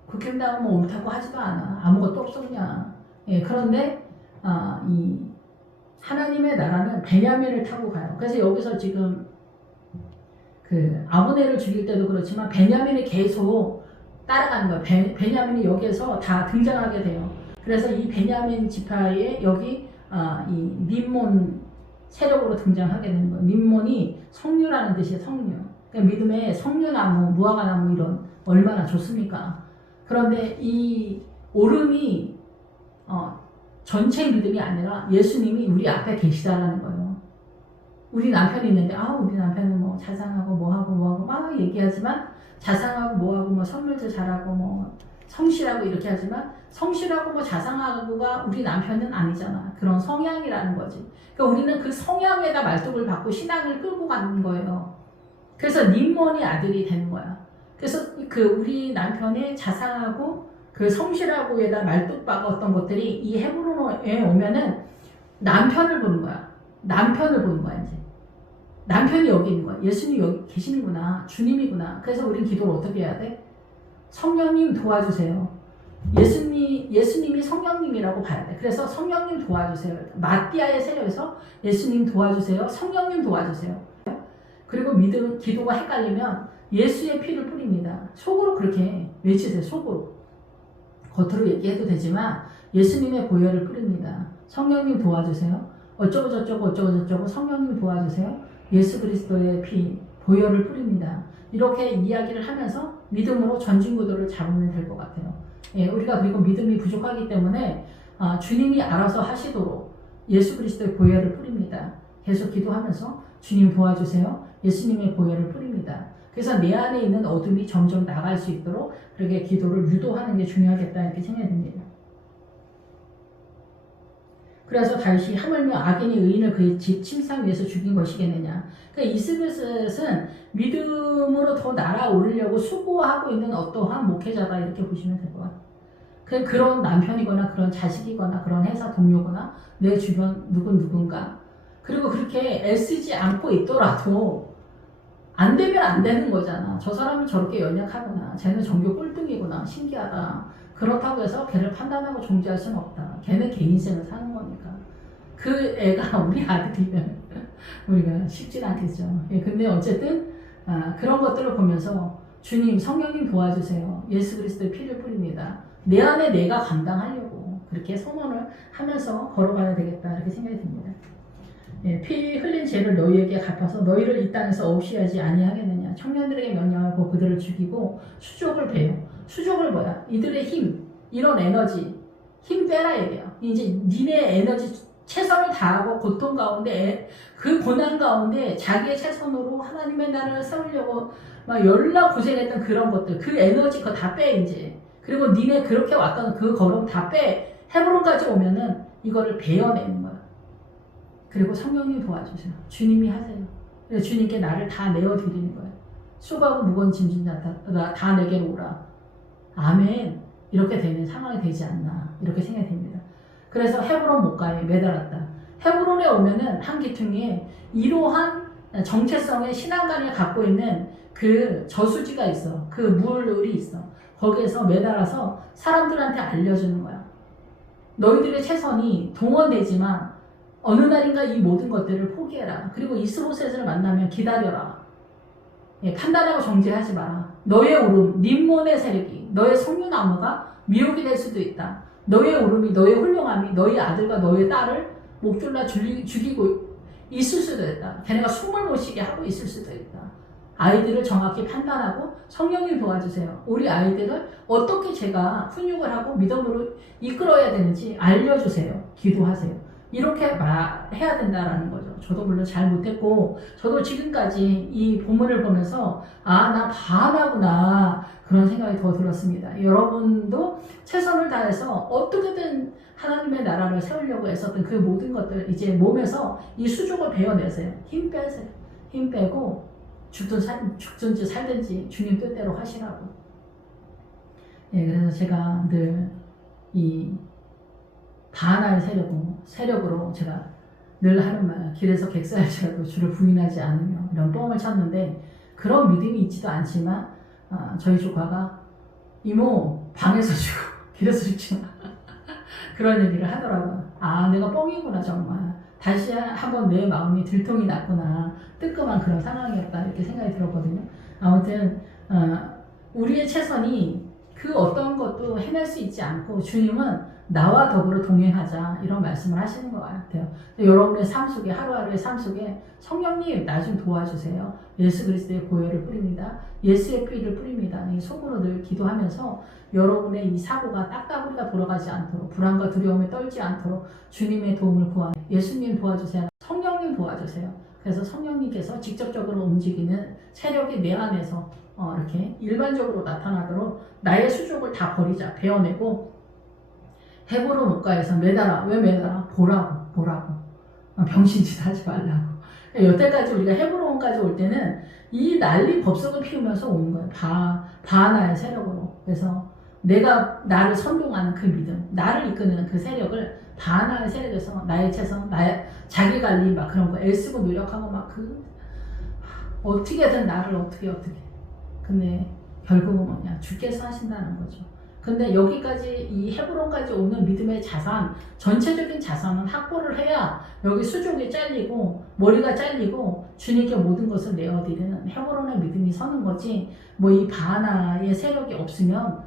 국힘당은 뭐 옳다고 하지도 않아. 아무것도 없어 그냥. 예, 그런데 이 하나님의 나라는 베냐민을 타고 가요. 그래서 여기서 지금 그 아브넬을 죽일 때도 그렇지만 베냐민이 계속 따라가는 거예요. 베냐민이 여기에서 다 등장하게 돼요. 그래서 이 베냐민 지파에 여기 이 림몬 세력으로 등장하게 되는 거예요. 림몬이 석류라는 뜻이에요. 석류. 그러니까 믿음의 석류나무, 무화과나무 이런 얼마나 좋습니까? 그런데 이 오름이 전체 믿음이 아니라 예수님이 우리 앞에 계시다라는 거예요. 우리 남편이 있는데 우리 남편은 뭐 자상하고 뭐하고 막 얘기하지만 자상하고 뭐하고 뭐 선물도 잘하고 뭐 성실하고 이렇게 하지만 성실하고 뭐 자상하고가 우리 남편은 아니잖아. 그런 성향이라는 거지. 그러니까 우리는 그 성향에다 말뚝을 받고 신앙을 끌고 가는 거예요. 그래서 림몬이 아들이 되는 거야. 그래서 그 우리 남편의 자상하고 그 성실하고에다 말뚝 박았던 것들이 이 헤브론에 오면은 남편을 보는 거야. 남편을 보는 거야 이제. 남편이 여기 있는 거야. 예수님 여기 계시는구나. 주님이구나. 그래서 우린 기도를 어떻게 해야 돼? 성령님 도와주세요. 예수님이 성령님이라고 봐야 돼. 그래서 성령님 도와주세요. 마띠아의 세력에서 예수님 도와주세요. 성령님 도와주세요. 그리고 기도가 헷갈리면 예수의 피를 뿌립니다. 속으로 그렇게 외치세요. 속으로. 겉으로 얘기해도 되지만 예수님의 보혈을 뿌립니다. 성령님 도와주세요. 어쩌고 저쩌고 성령님 도와주세요. 예수 그리스도의 피, 보혈을 뿌립니다. 이렇게 이야기를 하면서 믿음으로 전진구도를 잡으면 될 것 같아요. 예, 우리가 그리고 믿음이 부족하기 때문에 주님이 알아서 하시도록 예수 그리스도의 보혈을 뿌립니다. 계속 기도하면서 주님 도와주세요. 예수님의 보혈을 뿌립니다. 그래서 내 안에 있는 어둠이 점점 나갈 수 있도록 그렇게 기도를 유도하는 게 중요하겠다 이렇게 생각이 듭니다. 그래서 다윗이 하물며 악인이 의인을 그의 집 침상 위에서 죽인 것이겠느냐. 그러니까 이스보셋은 믿음으로 더 날아오르려고 수고하고 있는 어떠한 목회자다 이렇게 보시면 될 것 같아요. 그런 남편이거나 그런 자식이거나 그런 회사 동료거나 내 주변 누군가 그리고 그렇게 애쓰지 않고 있더라도 안 되면 안 되는 거잖아. 저 사람은 저렇게 연약하구나. 쟤는 종교 꼴등이구나. 신기하다. 그렇다고 해서 걔를 판단하고 정죄할 수는 없다. 걔는 걔 인생을 사는 거니까. 그 애가 우리 아들이면 우리가 쉽진 않겠죠. 예, 근데 어쨌든 그런 것들을 보면서 주님, 성령님 도와주세요. 예수 그리스도의 피를 뿌립니다. 내 안에 내가 감당하려고 그렇게 선언을 하면서 걸어가야 되겠다 이렇게 생각이 듭니다. 예, 피 흘린 죄를 너희에게 갚아서 너희를 이 땅에서 없이 하지 아니하겠느냐. 청년들에게 명령하고 그들을 죽이고 수족을 베요. 수족을 뭐야? 이들의 힘, 이런 에너지, 힘 빼라 얘기야. 이제 니네 에너지 최선을 다하고 고통 가운데 그 고난 가운데 자기의 최선으로 하나님의 나라를 세우려고 막 열나 고생했던 그런 것들, 그 에너지 그거 다 빼 이제. 그리고 니네 그렇게 왔던 그 걸음 다 빼. 헤브론까지 오면은 이거를 베어내는 거야. 그리고 성령님 도와주세요. 주님이 하세요. 그래서 주님께 나를 다 내어드리는 거예요. 수고하고 무거운 짐진 자다 다 내게로 오라. 아멘. 이렇게 되는 상황이 되지 않나 이렇게 생각이 됩니다. 그래서 헤브론 목가에 매달았다. 헤브론에 오면은 한 기퉁에 이러한 정체성의 신앙관을 갖고 있는 그 저수지가 있어. 그 물이 있어. 거기에서 매달아서 사람들한테 알려주는 거야. 너희들의 최선이 동원되지만 어느 날인가 이 모든 것들을 포기해라. 그리고 이스보셋을 만나면 기다려라. 예, 판단하고 정죄하지 마라. 너의 오름, 림몬의 세력이 너의 석류나무가 미혹이 될 수도 있다. 너의 오름이, 너의 훌륭함이 너의 아들과 너의 딸을 목졸라 죽이고 있을 수도 있다. 걔네가 숨을 못 쉬게 하고 있을 수도 있다. 아이들을 정확히 판단하고 성령님 도와주세요. 우리 아이들을 어떻게 제가 훈육을 하고 믿음으로 이끌어야 되는지 알려주세요. 기도하세요. 이렇게 해야 된다라는 거죠. 저도 물론 잘 못했고 저도 지금까지 이 본문을 보면서 나 반하구나 그런 생각이 더 들었습니다. 여러분도 최선을 다해서 어떻게든 하나님의 나라를 세우려고 했었던 그 모든 것들 이제 몸에서 이 수족을 베어내세요. 힘 빼세요. 힘 빼고 죽든지 살든지 주님 뜻대로 하시라고. 예, 그래서 제가 늘 이 바하나의 세력으로 제가 늘 하는 말, 길에서 객사할지라도 주를 부인하지 않으며 이런 뻥을 쳤는데 그런 믿음이 있지도 않지만 저희 조카가 이모 방에서 죽어 길에서 죽지 마 그런 얘기를 하더라고요. 내가 뻥이구나 정말. 다시 한번 내 마음이 들통이 났구나. 뜨끔한 그런 상황이었다 이렇게 생각이 들었거든요. 아무튼 우리의 최선이 그 어떤 것도 해낼 수 있지 않고 주님은 나와 더불어 동행하자 이런 말씀을 하시는 것 같아요. 여러분의 삶 속에 하루하루의 삶 속에 성령님 나 좀 도와주세요. 예수 그리스도의 보혈을 뿌립니다. 예수의 피를 뿌립니다. 이 속으로 늘 기도하면서 여러분의 이 사고가 딱따구리가 돌아가지 않도록 불안과 두려움에 떨지 않도록 주님의 도움을 구하는 예수님 도와주세요. 성령님 도와주세요. 그래서 성령님께서 직접적으로 움직이는 세력이 내 안에서 이렇게 일반적으로 나타나도록 나의 수족을 다 버리자 베어내고 헤브론 목가에서 매달아. 왜 매달아? 보라고. 병신짓 하지 말라고. 여태까지 우리가 헤브론까지 올 때는 이 난리 법석을 피우면서 오는 거예요. 바하나의 세력으로. 그래서 내가 나를 선동하는 그 믿음, 나를 이끄는 그 세력을 바하나의 세력에서 나의 최선, 나의 자기 관리 막 그런 거 애쓰고 노력하고 막 어떻게든 나를 어떻게. 근데 결국은 뭐냐? 주께서 하신다는 거죠. 근데 여기까지 이 헤브론까지 오는 믿음의 자산, 전체적인 자산은 확보를 해야 여기 수족이 잘리고 머리가 잘리고 주님께 모든 것을 내어드리는 헤브론의 믿음이 서는 거지. 뭐 이 바하나의 세력이 없으면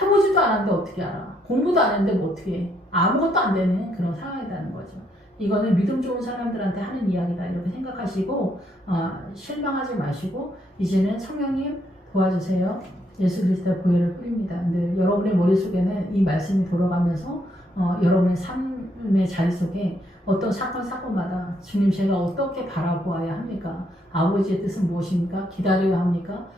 해보지도 않았는데 어떻게 알아? 공부도 안 했는데 뭐 어떻게 해? 아무것도 안 되는 그런 상황이라는 거죠. 이거는 믿음 좋은 사람들한테 하는 이야기다 이렇게 생각하시고 실망하지 마시고 이제는 성령님 도와주세요. 예수 그리스도의 보혈을 뿌립니다. 근데 여러분의 머릿속에는 이 말씀이 돌아가면서 여러분의 삶의 자리 속에 어떤 사건마다 주님 제가 어떻게 바라보아야 합니까? 아버지의 뜻은 무엇입니까? 기다려야 합니까?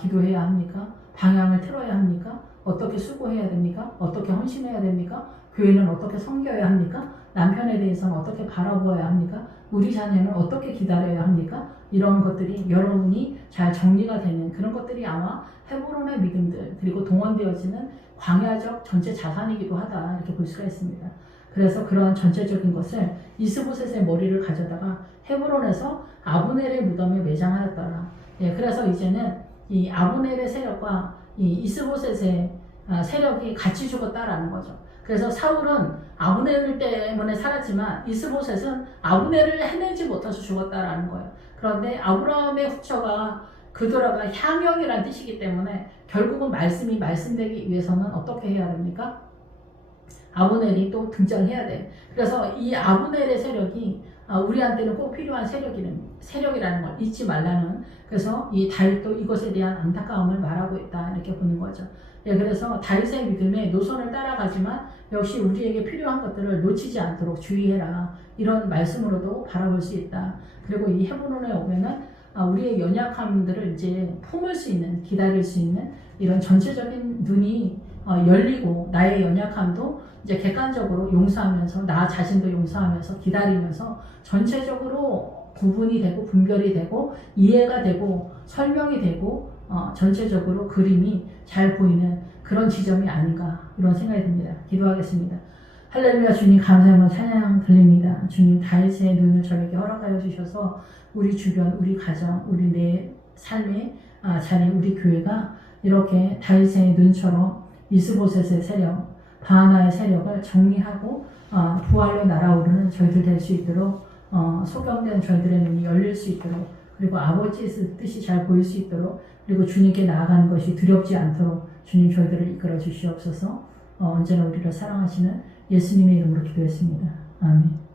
기도해야 합니까? 방향을 틀어야 합니까? 어떻게 수고해야 됩니까? 어떻게 헌신해야 됩니까? 교회는 어떻게 섬겨야 합니까? 남편에 대해서는 어떻게 바라보아야 합니까? 우리 자녀는 어떻게 기다려야 합니까? 이런 것들이 여러분이 잘 정리가 되는 그런 것들이 아마 헤브론의 믿음들 그리고 동원되어지는 광야적 전체 자산이기도 하다 이렇게 볼 수가 있습니다. 그래서 그런 전체적인 것을 이스보셋의 머리를 가져다가 헤브론에서 아브넬의 무덤에 매장하였더라. 그래서 이제는 이 아브넬의 세력과 이 이스보셋의 세력이 같이 죽었다라는 거죠. 그래서 사울은 아브넬 때문에 살았지만 이스보셋은 아브넬을 해내지 못해서 죽었다라는 거예요. 그런데 아브라함의 후처가 그도라가 향영이라는 뜻이기 때문에 결국은 말씀이 말씀되기 위해서는 어떻게 해야 됩니까? 아브넬이 또 등장해야 돼. 그래서 이 아브넬의 세력이 우리한테는 꼭 필요한 세력이라는 걸 잊지 말라는 그래서 이 다윗도 이것에 대한 안타까움을 말하고 있다 이렇게 보는 거죠. 그래서 다윗의 믿음에 노선을 따라가지만 역시 우리에게 필요한 것들을 놓치지 않도록 주의해라 이런 말씀으로도 바라볼 수 있다. 그리고 이 헤브론에 오면은 우리의 연약함들을 이제 품을 수 있는 기다릴 수 있는 이런 전체적인 눈이 열리고 나의 연약함도 이제 객관적으로 용서하면서 나 자신도 용서하면서 기다리면서 전체적으로 구분이 되고 분별이 되고 이해가 되고 설명이 되고 전체적으로 그림이 잘 보이는 그런 지점이 아닌가 이런 생각이 듭니다. 기도하겠습니다. 할렐루야. 주님 감사하며 찬양 드립니다. 주님 다윗의 눈을 저에게 허락하여 주셔서 우리 주변 우리 가정 우리 내 삶의 자리 우리 교회가 이렇게 다윗의 눈처럼 이스보셋의 세력 바하나의 세력을 정리하고 부활로 날아오르는 저희들 될 수 있도록 소경된 저희들의 눈이 열릴 수 있도록 그리고 아버지의 뜻이 잘 보일 수 있도록 그리고 주님께 나아가는 것이 두렵지 않도록 주님 저희들을 이끌어 주시옵소서. 언제나 우리를 사랑하시는 예수님의 이름으로 기도했습니다. 아멘.